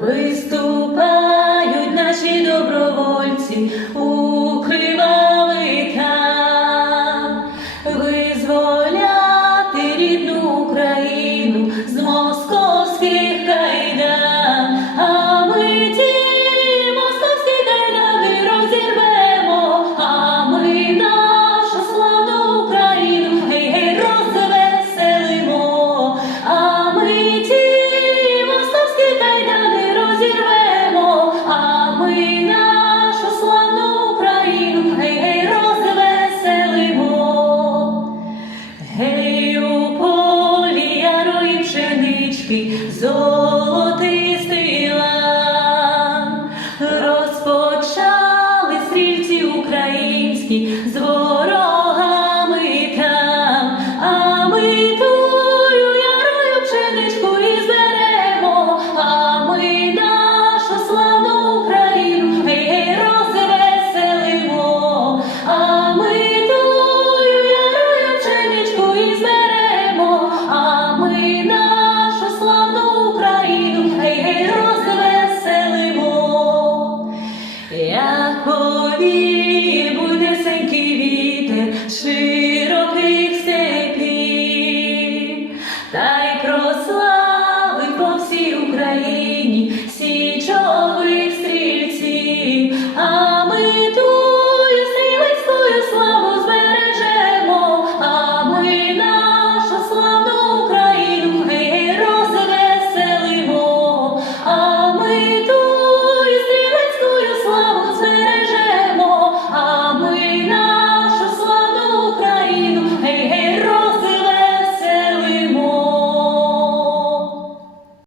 виступають наші добровольці. у Гею полі ярої пшенички, золотистий лан, розпочали стрільці українські. голові буйнесенький вітер широких степів, та й прославить по всій Україні.